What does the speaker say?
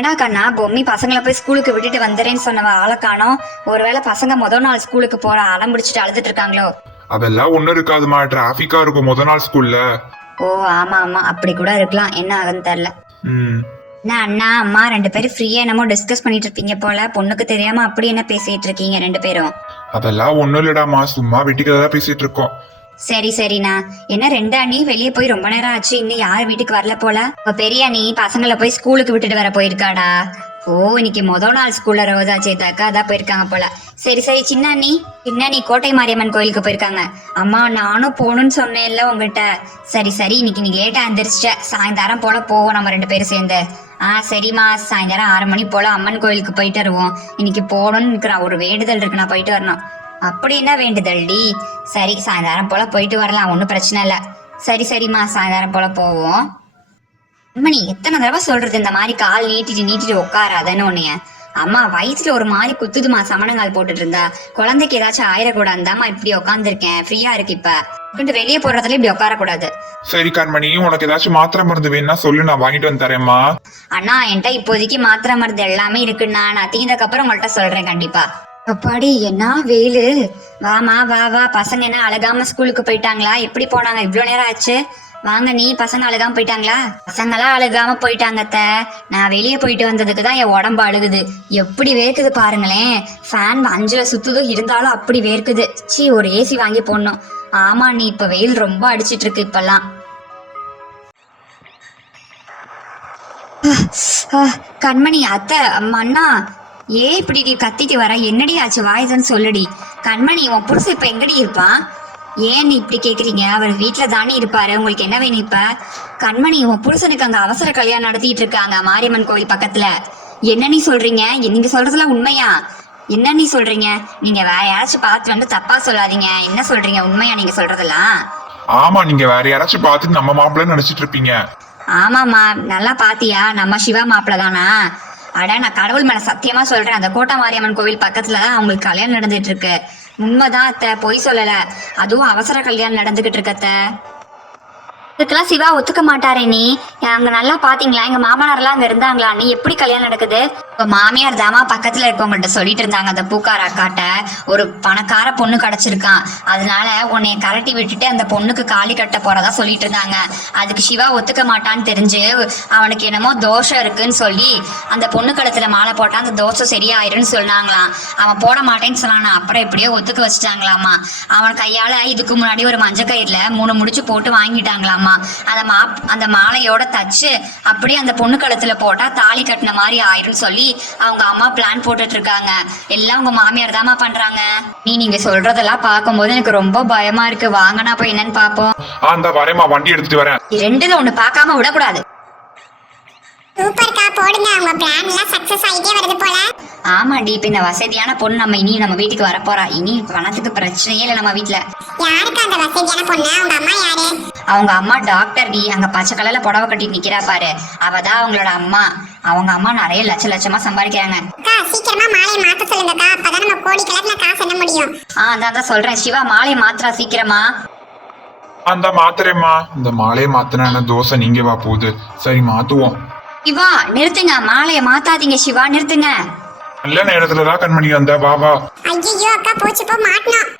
என்னடா கண்ணா பொம்மி பசங்களை போய் ஸ்கூலுக்கு விட்டுட்டு வந்துறேன்னு சொன்னவ ஆளை காணோம். ஒருவேளை பசங்க முதல் நாள் ஸ்கூலுக்கு போற அடம் பிடிச்சிட்டு அழுதுட்டு இருக்காங்களோ? அதெல்லாம் ஒண்ணும் இருக்காதுமா, டிராபிக்கா இருக்கும் முத நாள் ஸ்கூல்ல. ஓ ஆமா ஆமா, அப்படி கூட இருக்கலாம். என்ன ஆகுன்னு தெரியல. என்ன அண்ணா அம்மா ரெண்டு பேரும் ஃப்ரீயா என்னமோ டிஸ்கஸ் பண்ணிட்டு இருப்பீங்க போல. பொண்ணுக்கு தெரியாம அப்படி என்ன பேசிட்டு இருக்கீங்க ரெண்டு பேரும்? அதெல்லாம் ஒண்ணும் இல்லடாமா, சும்மா வீட்டுக்கு பேசிட்டு இருக்கோம். சரி சரிண்ணா. என்ன ரெண்டு அண்ணி வெளியே போய் ரொம்ப நேரம் ஆச்சு, இன்னும் யாரும் வீட்டுக்கு வரல போல. இப்ப பெரிய அண்ணி பசங்களை போய் ஸ்கூலுக்கு விட்டுட்டு வர போயிருக்காடா. ஓ இன்னைக்கு முதல் நாள் ஸ்கூல்ல ரோஜா சேத்தாக்கா அதான் போயிருக்காங்க போல. சரி சரி. சின்ன அண்ணி கோட்டை மாரியம்மன் கோயிலுக்கு போயிருக்காங்க. அம்மா நானும் போகணும்னு சொன்னேன்ல உங்ககிட்ட. சரி சரி, இன்னைக்கு நீ லேட்டா எந்திரிச்சிட்ட, சாயந்தரம் போல போவோம் நம்ம ரெண்டு பேரும் சேர்ந்து. சரிம்மா, சாயந்தரம் 6 மணி போல அம்மன் கோயிலுக்கு போயிட்டு வருவோம். இன்னைக்கு போகணும்னு இருக்கிறான், ஒரு வேண்டுதல் இருக்கு, நான் போயிட்டு வரணும். அப்படி என்ன வேண்டுதல் டி? சரி சாயந்தரம் போல போயிட்டு வரலாம், ஒன்றும் பிரச்சனை இல்லை. சரி சரிம்மா, சாயந்தரம் போல போவோம். அம்மணி எத்தனை தடவை சொல்றது இந்த மாதிரி கால் நீட்டிட்டு உட்காராதன்னு உன்னைய. அம்மா வயிற்றுல ஒரு மாதிரி குத்துதுமா, சமணங்கால் போட்டுட்டு இருந்தா. குழந்தைக்கு ஏதாச்சும் ஆயிடக்கூடாதுதாம்மா இப்படி உட்காந்துருக்கேன், ஃப்ரீயா இருக்கு. இப்ப வெளியே போறதுல இப்படி உட்காரக்கூடாது. சரி கண்மணி, உனக்கு ஏதாச்சும் மாத்திரை மருந்து வேணும்னா சொல்லு, நான் வாங்கிட்டு வந்து தரேம்மா. அண்ணா என்கிட்ட இப்போதைக்கு மாத்திரை மருந்து எல்லாமே இருக்குண்ணா, நான் தீர்ந்ததுக்கு அப்புறம் உங்கள்கிட்ட சொல்றேன் கண்டிப்பா. அப்பாடி என்ன வெயிலு. வாமா வா வா. பசங்க என்ன அழகாம ஸ்கூலுக்கு போயிட்டாங்களா? எப்படி போனாங்க? இவ்வளவு நேரம் ஆச்சு. வாங்க நீ. பசங்க அழுகாம போயிட்டாங்களா? பசங்களாம் அழுகாம போயிட்டாங்க அத்தை. நான் வெளியே போயிட்டு வந்ததுக்கு தான் என் உடம்பு அழுகுது. எப்படி வேர்க்குது பாருங்களேன். ஃபேன் 5ல சுத்துதோ இருந்தாலும் அப்படி வேர்க்குது. சீ, ஒரு ஏசி வாங்கி போடணும். ஆமா நீ, இப்ப வெயில் ரொம்ப அடிச்சிட்டு இருக்கு இப்பெல்லாம். கண்மணி அத்தை மண்ணா, ஏன் இப்படி நீ கத்திட்டு வர? என்னடி ஆச்சு? வாய்தன்னு சொல்லுடி. கண்மணி உன் புருஷன் இப்ப எங்கடி இருப்பான்? ஏன் நீ இப்படி கேக்குறீங்க? அவர் வீட்டுல தானே இருப்பாரு, உங்களுக்கு என்ன வேணும் இப்ப? கண்மணி உன் புருஷனுக்கு அங்க அவசர கல்யாணம் நடத்திட்டு இருக்காங்க மாரியம்மன் கோயில் பக்கத்துல. என்ன நீ சொல்றீங்க? நீங்க சொல்றதுலாம் உண்மையா? என்ன நீ சொல்றீங்க? நீங்க வேற யாராச்சும் பார்த்து வந்து தப்பா சொல்லாதீங்க. என்ன சொல்றீங்க? உண்மையா நீங்க சொல்றதெல்லாம்? ஆமா, நீங்க வேற யாராச்சும் பார்த்து நம்ம மாப்பிள்ளை நினைச்சிட்டு இருப்பீங்க. ஆமாமா, நல்லா பாத்தியா? நம்ம சிவா மாப்பிள்ள தானா? அட நான் கடவுள் மேல சத்தியமா சொல்றேன், அந்த கோட்டை மாரியம்மன் கோவில் பக்கத்துலதான் அவங்களுக்கு கல்யாணம் நடந்துட்டு இருக்கு. உண்மைதான் அத்தை, பொய் சொல்லல. அதுவும் அவசர கல்யாணம் நடந்துகிட்டு இருக்கு அத்தை. இதுக்கெல்லாம் சிவா ஒத்துக்க மாட்டாரே. நீ அங்க நல்லா பாத்தீங்களா? எங்க மாமனார் எல்லாம் அங்க இருந்தாங்களா? நீ எப்படி கல்யாணம் நடக்குது? இப்ப மாமியார் தாமா பக்கத்துல இருக்கவங்கள்ட்ட சொல்லிட்டு இருந்தாங்க, அந்த பூக்கார அக்காட்ட ஒரு பணக்கார பொண்ணு கிடைச்சிருக்கான், அதனால உன்னை கரட்டி விட்டுட்டு அந்த பொண்ணுக்கு காலி கட்ட போறதா சொல்லிட்டு இருந்தாங்க. அதுக்கு சிவா ஒத்துக்க மாட்டான்னு தெரிஞ்சு அவனுக்கு என்னமோ தோஷம் இருக்குன்னு சொல்லி அந்த பொண்ணு கழுத்துல மாலை போட்டா அந்த தோஷம் சரியாயிருன்னு சொன்னாங்களாம். அவன் போட மாட்டேன்னு சொன்னானா, அப்புறம் எப்படியோ ஒத்துக்க வச்சுட்டாங்களாமா. அவன் கையால இதுக்கு முன்னாடி ஒரு மஞ்ச கயிறுல 3 முடிச்சு போட்டு வாங்கிட்டாங்களாமா. அந்த மாலையோட தச்சு அப்படியே அந்த பொண்ணு கழுத்துல போட்டா தாலி கட்டின மாதிரி ஆயிரும் சொல்லி அவங்க அம்மா பிளான் போட்டுட்டு இருக்காங்க. எல்லாம் உங்க மாமியார் தாமா பண்றாங்க. நீங்க சொல்றதெல்லாம் பார்க்கும்போது எனக்கு ரொம்ப பயமா இருக்கு. வாங்கனா போய் என்னன்னு பாப்போம். அந்த வரேமா, வண்டி எடுத்துட்டு வரேன். ரெண்டுல ஒண்ணு பார்க்காம விடக்கூடாது. சூப்பர்க்கா, போடுங்க. உங்க பிளான் எல்லாம் சக்சஸ் ஆயிட்டே வருது போல. ஆமாண்டி, இப்ப இந்த வசதியான பொண்ணு நம்ம வீட்டுக்கு வர போறா. இனி பணத்துக்கு பிரச்சனையே இல்லை நம்ம வீட்டுல. யாருக்கு அந்த வசதியான பொண்ணு? அவங்க அம்மா யாரு? அவங்க அம்மா டாக்டர் டி. அங்க பச்சை கலர்ல புடவை கட்டிட்டு நிக்கிறா பாரு, அவதான் அவங்களோட அம்மா. அவங்க அம்மா நிறைய லட்சமா சம்பாதிக்கிறாங்க. சீக்கிரமா மாலையை மாத்த சொல்லுங்கக்கா, அப்பதான் நம்ம கோடி கணக்குல காசு என்ன முடியும். அதான் சொல்றேன். சிவா மாலையை மாத்திரா சீக்கிரமா. அந்த மாத்திரமா, இந்த மாலையை மாத்தின தோசை நீங்க வா போகுது. சரி மாத்துவோம். சிவா நிறுத்துங்க, மாலையை மாத்தாதீங்க. சிவா நிறுத்துங்க. நல்ல நேரத்துலதான் கண்மணி வந்தா. வா வா. ஐயோ அக்கா, போச்சு போ, மாட்டணும்.